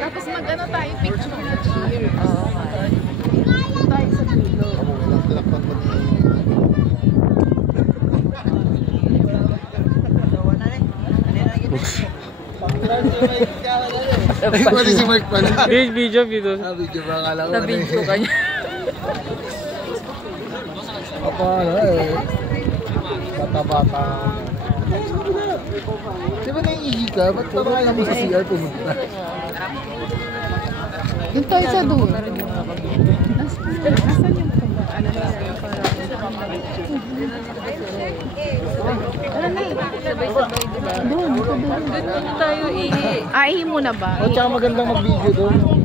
Tapos mag-ano tayo, picture na cheer. Oo. Tayo sa dulo. Pwede si Mark pala. Video. Video ba? Akala ko Na-video ka niya. Apa bata-bata. Di ba naiihi ka? Ba't parang alam mo sa CR pumunta? Doon tayo sa dulo. Nasaan yung ano na sabay-sabay, diba? Doon tayo ihi. Ihi mo na ba? O, tsaka magandang mag-video doon.